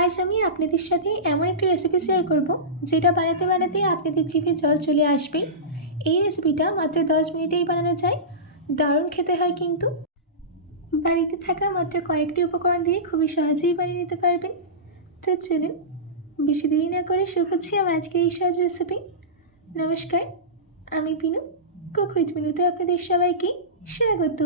আজ আমি আপনাদের সাথে এমন একটি রেসিপি শেয়ার করব, যেটা বানাতে বানাতে আপনাদের জিভে জল চলে আসবে। এই রেসিপিটা মাত্র দশ মিনিটেই বানানো যায়। দারুণ খেতে হয় কিন্তু। বাড়িতে থাকা মাত্র কয়েকটি উপকরণ দিয়ে খুবই সহজেই বানিয়ে নিতে পারবেন। তো চলুন, বেশি দেরি না করে শুরু করছি আমার আজকের এই সহজ রেসিপি নমস্কার, আমি পিনু। কুক উইথ মিনুতে আপনাদের সবাইকে স্বাগত।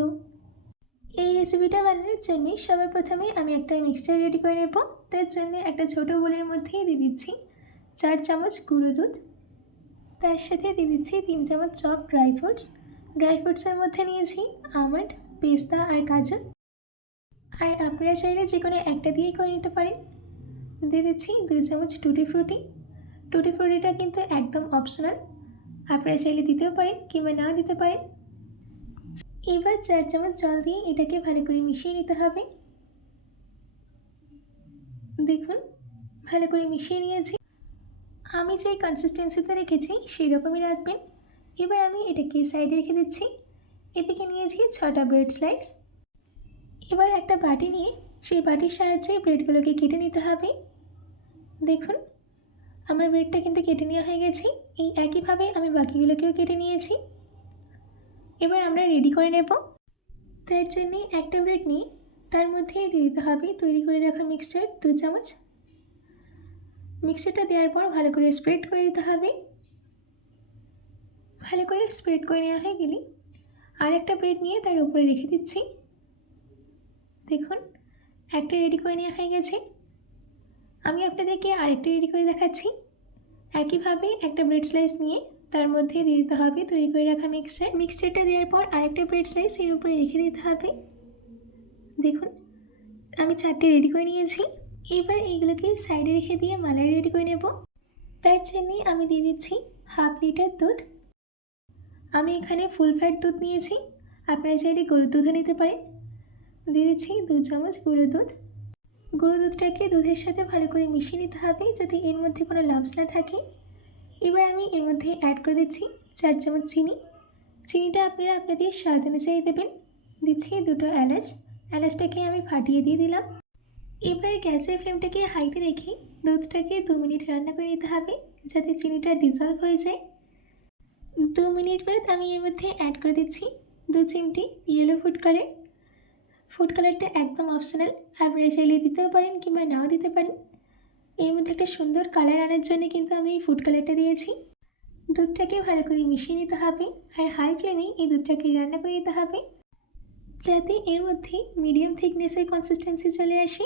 এই রেসিপিটা বানানোর জন্য সবার প্রথমে আমি একটা মিক্সচার রেডি করে নেব। তার জন্য একটা ছোট বোলের মধ্যেই দিয়ে দিচ্ছি চার চামচ গুঁড়ো দুধ। তার সাথে দিয়ে দিচ্ছি তিন চামচ চপ ড্রাই ফ্রুটস ড্রাই ফ্রুটসের মধ্যে নিয়েছি আমন্ড পেস্তা আর কাজু আর আপনারা চাইলে যে কোনো একটা দিয়েই করে নিতে পারেন। দিয়ে দিচ্ছি দুই চামচ টুটি ফ্রুটি টুটি ফ্রুটিটা কিন্তু একদম অপশনাল আপনারা চাইলে দিতেও পারেন কিংবা নাও দিতে পারেন। এবার চার চামচ জল দিয়ে এটাকে ভালো করে মিশিয়ে নিতে হবে। দেখুন, ভালো করে মিশিয়ে নিয়েছি। আমি যে কনসিস্টেন্সিতে রেখেছি সেই রকমই রাখবেন। এবার আমি এটাকে সাইডে রেখে দিচ্ছি। এদিকে নিয়েছি ছটা ব্রেড স্লাইস এবার একটা বাটি নিয়ে সেই বাটির সাহায্যে ব্রেডগুলোকে কেটে নিতে হবে। দেখুন, আমার ব্রেডটা কিন্তু কেটে নেওয়া হয়ে গেছে। এই একইভাবে আমি বাকিগুলোকেও কেটে নিয়েছি। এবার আমরা রেডি করে নেব। তার জন্যে একটা ব্রেড নিয়ে তার মধ্যে দিয়ে দিতে হবে তৈরি করে রাখা মিক্সচার দু চামচ। মিক্সচারটা দেওয়ার পর ভালো করে স্প্রেড করে দিতে হবে। ভালো করে স্প্রেড করে নেওয়া হয়ে গেলে আর একটা ব্রেড নিয়ে তার উপরে রেখে দিচ্ছি। দেখুন, একটা রেডি করে নেওয়া হয়ে গেছে। আমি আপনাদেরকে আরেকটা রেডি করে দেখাচ্ছি। একইভাবে একটা ব্রেড স্লাইস নিয়ে তার মধ্যে দিয়ে দিতে হবে, তৈরি করে রাখা মিক্সচার মিক্সচারটা দেওয়ার পর আরেকটা ব্রেড স্লাইস এর উপরে রেখে দিতে হবে। দেখুন, আমি চারটে রেডি করে নিয়েছি। এবার এইগুলোকে সাইডে রেখে দিয়ে মালাই রেডি করে নেব। তার জন্যে আমি দিয়ে দিচ্ছি হাফ লিটার দুধ। আমি এখানে ফুল ফ্যাট দুধ নিয়েছি। আপনারা চাইলে গরুর দুধও নিতে পারেন। দিয়ে দিচ্ছি দু চামচ গুঁড়ো দুধ। গুঁড়ো দুধটাকে দুধের সাথে ভালো করে মিশিয়ে নিতে হবে, যাতে এর মধ্যে কোনো লাম্পস না থাকে। এবার আমি এর মধ্যে অ্যাড করে দিচ্ছি চার চামচ চিনি। চিনিটা আপনারা আপনাদের স্বাদ অনুযায়ী দেবেন। দিচ্ছি দুটো এলাচ। এলাচটাকে আমি ফাটিয়ে দিয়ে দিলাম। এবার গ্যাসের ফ্লেমটাকে হাইতে রেখে দুধটাকে দু মিনিট রান্না করে নিতে হবে যাতে চিনিটা ডিজলভ হয়ে যায়। দু মিনিট বাদ আমি এর মধ্যে অ্যাড করে দিচ্ছি দু চিমটি ইয়েলো ফুড কালার ফুড কালারটা একদম অপশনাল আপনারা চাইলে দিতেও পারেন কিংবা নাও দিতে পারেন। এর মধ্যে একটা সুন্দর কালার আনার জন্য কিন্তু আমি ফুড কালারটা দিয়েছি। দুধটাকে ভালো করে মিশিয়ে নিতে হবে আর হাই ফ্লেমে এই দুধটাকে রান্না করে নিতে হবে। যাতে এর মধ্যে মিডিয়াম থিকনেসের কনসিস্টেন্সি চলে আসে।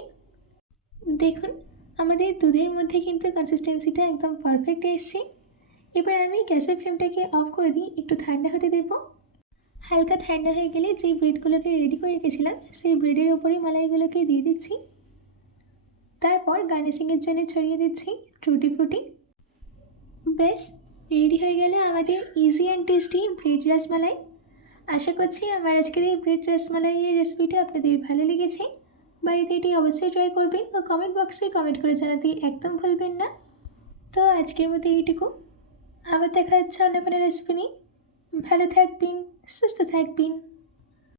দেখুন, আমাদের দুধের মধ্যে কিন্তু কনসিস্টেন্সিটা একদম পারফেক্ট এসছে। এবার আমি গ্যাসের ফ্লেমটাকে অফ করে দিই, একটু ঠান্ডা হতে দেবো। হালকা ঠান্ডা হয়ে গেলে যেই ব্রেডগুলোকে রেডি করে রেখেছিলাম, সেই ব্রেডের ওপরে মালাইগুলোকে দিয়ে দিচ্ছি। তারপর গার্নিশিংয়ের জন্য ছড়িয়ে দিচ্ছি ট্রুটি ফ্রুটি বেশ রেডি হয়ে গেলে আমাদের easy and tasty bread rasmalai. আশা করছি আমার আজকের এই ব্রেড রসমালাইয়ের রেসিপিটা আপনাদের ভালো লেগেছে। বাড়িতে এটি অবশ্যই ট্রাই করবেন ও কমেন্ট বক্সে কমেন্ট করে জানাতে একদম ভুলবেন না। তো আজকের মতো এইটুকু। আবার দেখা হচ্ছে অন্য কোনো রেসিপি নিয়ে। ভালো থাকবেন, সুস্থ থাকবেন।